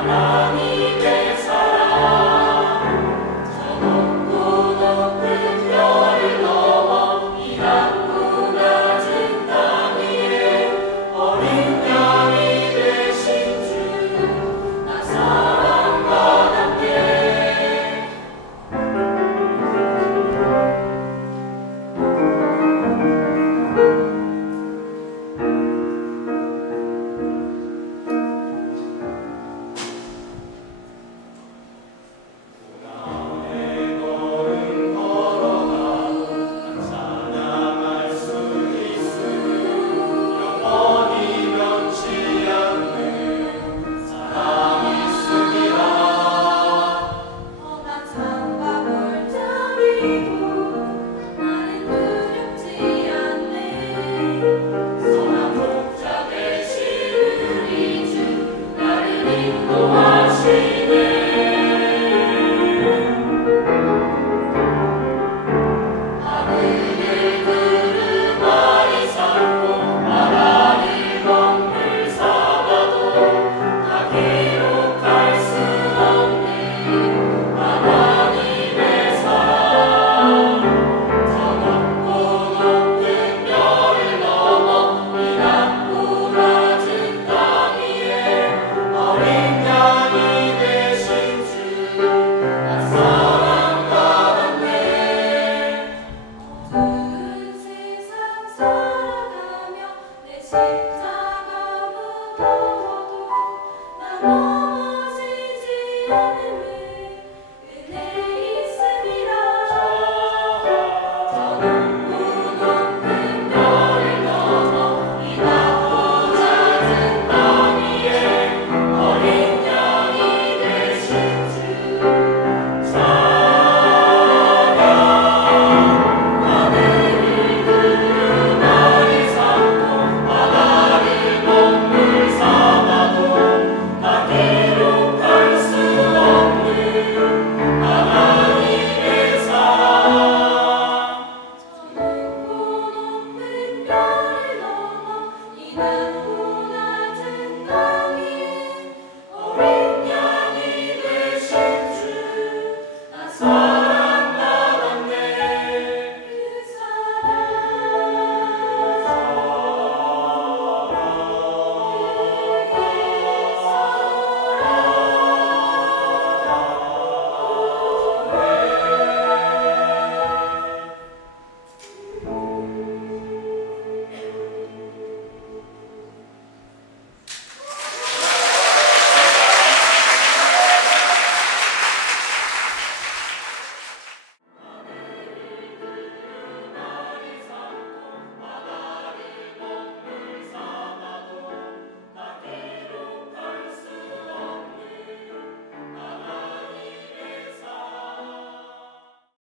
Amen. sings. Amen.